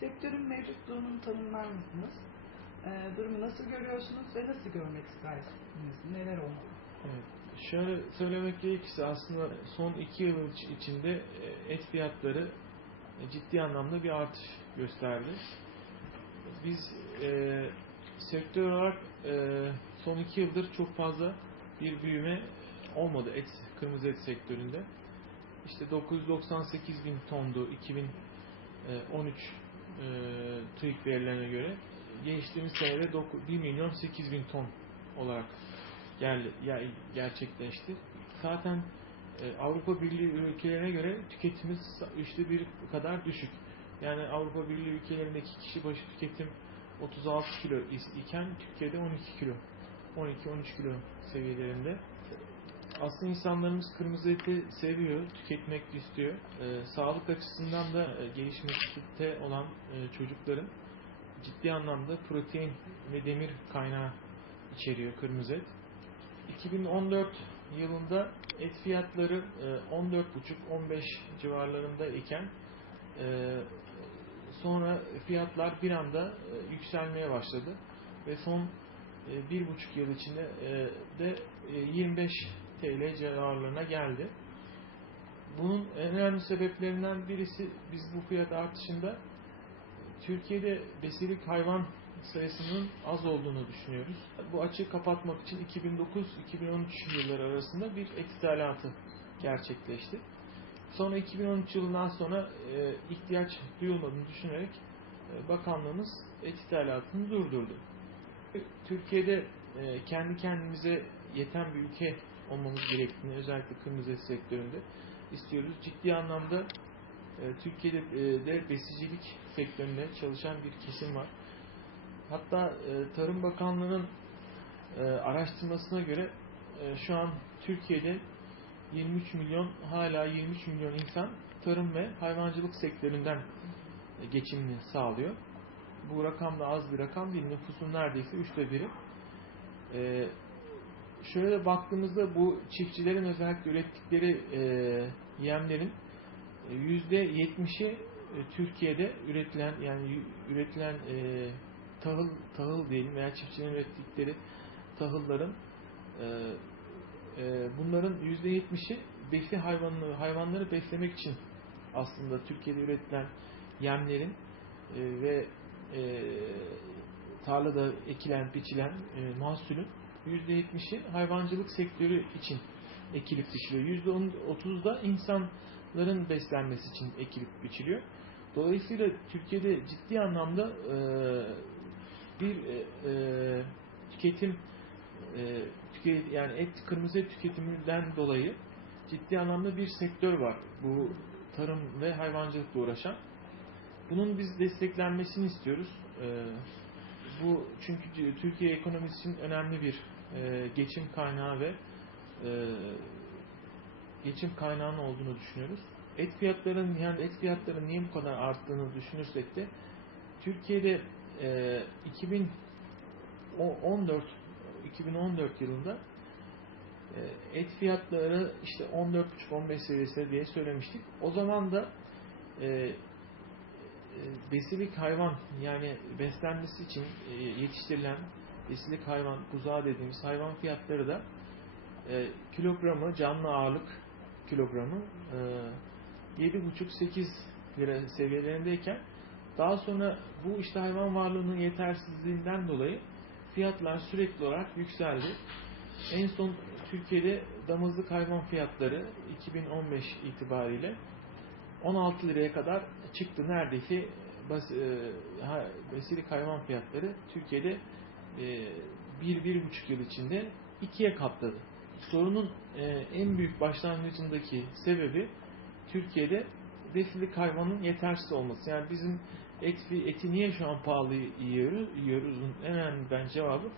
Sektörün mevcut durumunu tanımlar mısınız? Ee, durumu nasıl görüyorsunuz ve nasıl görmek istersiniz? Neler olmalı? Evet. Şöyle söylemek gerekirse aslında son iki yıl iç- içinde e, et fiyatları e, ciddi anlamda bir artış gösterdi. Biz e, sektör olarak e, son iki yıldır çok fazla bir büyüme olmadı et, kırmızı et sektöründe. İşte 998 bin tondu 2013 e, TÜİK verilerine göre. Geçtiğimiz senede 1 milyon 8 bin ton olarak ya- gerçekleşti. Zaten e, Avrupa Birliği ülkelerine göre tüketimimiz üçte bir kadar düşük. Yani Avrupa Birliği ülkelerindeki kişi başı tüketim 36 kilo iken Türkiye'de 12 kilo, 12-13 kilo seviyelerinde. Aslında insanlarımız kırmızı eti seviyor, tüketmek istiyor. E, sağlık açısından da e, gelişmekte olan e, çocukların ciddi anlamda protein ve demir kaynağı içeriyor kırmızı et. 2014 yılında et fiyatları e, 14,5-15 civarlarında iken e, sonra fiyatlar bir anda e, yükselmeye başladı ve son e, bir buçuk yıl içinde e, de e, 25 TL civarlarına geldi. Bunun en önemli sebeplerinden birisi biz bu fiyat artışında Türkiye'de besilik hayvan sayısının az olduğunu düşünüyoruz. Bu açığı kapatmak için 2009-2013 yılları arasında bir et ithalatı gerçekleşti. Sonra 2013 yılından sonra e, ihtiyaç duyulmadığını düşünerek e, bakanlığımız et ithalatını durdurdu. Türkiye'de e, kendi kendimize yeten bir ülke olmamız gerektiğini özellikle kırmızı et sektöründe istiyoruz. Ciddi anlamda e, Türkiye'de e, de besicilik sektöründe çalışan bir kesim var. Hatta e, Tarım Bakanlığı'nın araştırmasına göre şu an Türkiye'de 23 milyon hala 23 milyon insan tarım ve hayvancılık sektöründen geçimini sağlıyor. Bu rakam da az bir rakam değil. Nüfusun neredeyse üçte biri. E, şöyle baktığımızda bu çiftçilerin özellikle ürettikleri e, yemlerin %70'i e, Türkiye'de üretilen yani üretilen e, tahıl tahıl diyelim veya çiftçinin ürettikleri tahılların e, e, bunların %70'i besi hayvanları hayvanları beslemek için aslında Türkiye'de üretilen yemlerin e, ve e, tarlada ekilen, biçilen e, mahsulün %70'i hayvancılık sektörü için ekilip biçiliyor. %30'da insanların beslenmesi için ekilip biçiliyor. Dolayısıyla Türkiye'de ciddi anlamda e, bir e, e, tüketim e, tüke, yani et kırmızı et tüketiminden dolayı ciddi anlamda bir sektör var. Bu tarım ve hayvancılıkla uğraşan. Bunun biz desteklenmesini istiyoruz. E, bu çünkü Türkiye ekonomisi için önemli bir e, geçim kaynağı ve e, geçim kaynağının olduğunu düşünüyoruz. Et fiyatlarının yani et fiyatlarının niye bu kadar arttığını düşünürsek de Türkiye'de e, 2014 2014 yılında e, et fiyatları işte 14,5-15 seviyesinde diye söylemiştik. O zaman da e, e, besilik hayvan yani beslenmesi için e, yetiştirilen besilik hayvan buzağı dediğimiz hayvan fiyatları da e, kilogramı canlı ağırlık kilogramı e, 7,5-8 lira seviyelerindeyken daha sonra bu işte hayvan varlığının yetersizliğinden dolayı fiyatlar sürekli olarak yükseldi. En son Türkiye'de damızlık hayvan fiyatları 2015 itibariyle 16 liraya kadar çıktı. Neredeyse e, besilik hayvan fiyatları Türkiye'de bir, bir buçuk yıl içinde ikiye katladı. Sorunun e, en büyük başlangıcındaki sebebi Türkiye'de besilik hayvanın yetersiz olması. Yani bizim et, eti niye şu an pahalı yiyoruz? yiyoruzun en önemli ben cevabı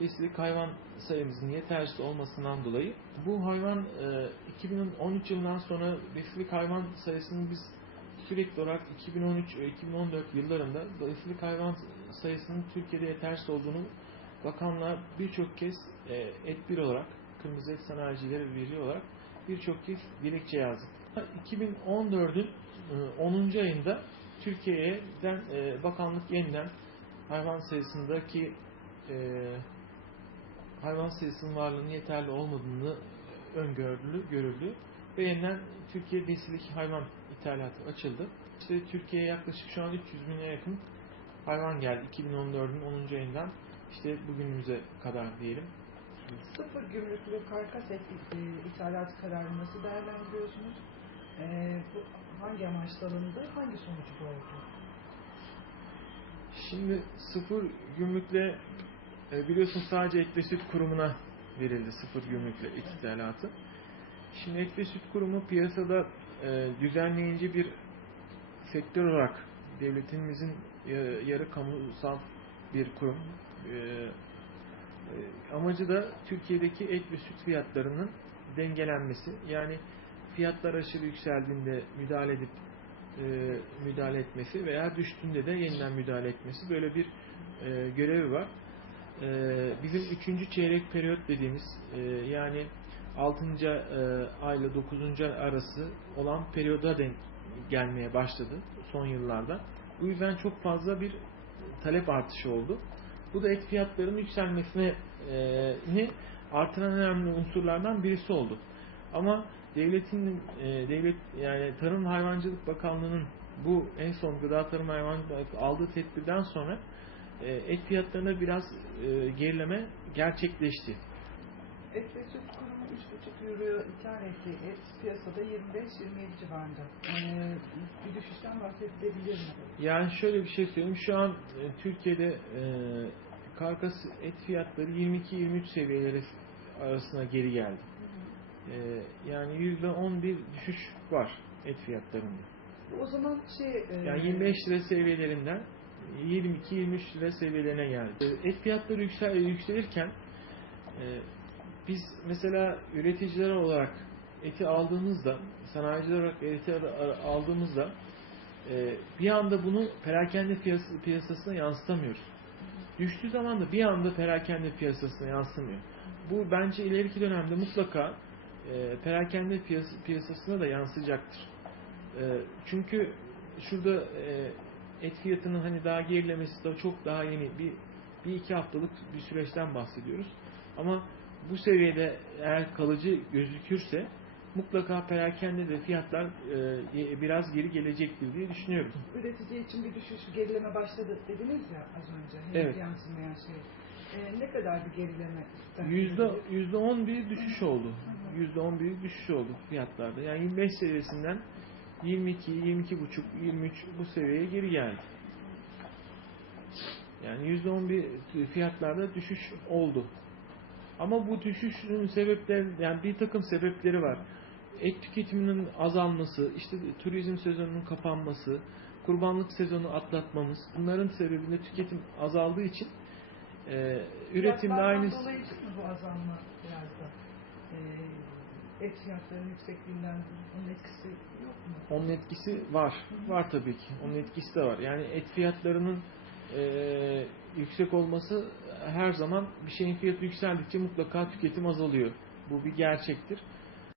besilik hayvan sayımızın yetersiz olmasından dolayı. Bu hayvan e, 2013 yılından sonra besilik hayvan sayısının biz sürekli olarak 2013 ve 2014 yıllarında besilik hayvan sayısının Türkiye'de yetersiz olduğunu bakanlar birçok kez e, et bir olarak Kırmızı Et Sanayicileri Birliği olarak birçok kez dilekçe yazdık. 2014'ün e, 10. ayında Türkiye'den e, bakanlık yeniden hayvan sayısındaki e, hayvan sayısının varlığının yeterli olmadığını öngörülü, görüldü ve yeniden Türkiye besilik hayvan ithalatı açıldı. İşte Türkiye'ye yaklaşık şu an 300 bine yakın hayvan geldi 2014'ün 10. ayından işte bugünümüze kadar diyelim. Sıfır gümrüklü karkas et e, ithalat kararını nasıl değerlendiriyorsunuz? E, bu hangi amaçla alındı? Hangi sonucu doğurdu? Şimdi sıfır gümrükle e, biliyorsun sadece et ve süt kurumuna verildi sıfır gümrükle ithalatı. Şimdi et ve süt kurumu piyasada e, düzenleyici bir sektör olarak devletimizin yarı kamusal bir kurum. E, e, amacı da Türkiye'deki et ve süt fiyatlarının dengelenmesi. Yani fiyatlar aşırı yükseldiğinde müdahale edip e, müdahale etmesi veya düştüğünde de yeniden müdahale etmesi böyle bir e, görevi var. Bizim üçüncü çeyrek periyot dediğimiz yani 6. E, ayla 9. ay arası olan periyoda denk gelmeye başladı son yıllarda. Bu yüzden çok fazla bir talep artışı oldu. Bu da et fiyatlarının yükselmesine e, artıran önemli unsurlardan birisi oldu. Ama devletin e, devlet yani Tarım Hayvancılık Bakanlığı'nın bu en son Gıda Tarım Hayvancılık aldığı tedbirden sonra e, et fiyatlarına biraz e, gerileme gerçekleşti. Et ve süt kurumu 3,5 euro ithal ettiği et piyasada 25-27 civarında. E, bir düşüşten bahsedilebilir mi? Yani şöyle bir şey söyleyeyim. Şu an e, Türkiye'de e, karkas et fiyatları 22-23 seviyeleri arasına geri geldi. E, yani %11 düşüş var et fiyatlarında. O zaman şey... e, Yani 25 lira seviyelerinden 22-23 lira seviyelerine geldi. E, Et fiyatları yüksel, yükselirken e, biz mesela üreticiler olarak eti aldığımızda, sanayiciler olarak eti aldığımızda e, bir anda bunu perakende piyas- piyasasına yansıtamıyoruz. Düştüğü zaman da bir anda perakende piyasasına yansımıyor. Bu bence ileriki dönemde mutlaka e, perakende piyas- piyasasına da yansıyacaktır. E, çünkü şurada et fiyatının hani daha gerilemesi de çok daha yeni bir, bir iki haftalık bir süreçten bahsediyoruz. Ama bu seviyede eğer kalıcı gözükürse mutlaka perakende de fiyatlar e, biraz geri gelecektir diye düşünüyorum. üretici için bir düşüş, gerileme başladı dediniz ya az önce. Henüz Evet. yansımayan şey. E, ne kadar bir gerileme? Yüzde, yüzde on bir düşüş oldu. Yüzde on bir düşüş oldu fiyatlarda. Yani 25 seviyesinden 22, 22 buçuk, 23 bu seviyeye geri geldi. Yani yüzde on bir fiyatlarda düşüş oldu. Ama bu düşüşün sebepleri, yani bir takım sebepleri var. Et tüketiminin azalması, işte turizm sezonunun kapanması, kurbanlık sezonu atlatmamız, bunların sebebinde tüketim azaldığı için e, üretimde aynı dolayı mi bu azalma biraz da? E, et fiyatlarının yüksekliğinden onun etkisi yok mu? Onun etkisi var. Var tabii ki. Onun etkisi de var. Yani et fiyatlarının e, yüksek olması her zaman bir şeyin fiyatı yükseldikçe mutlaka tüketim azalıyor. Bu bir gerçektir.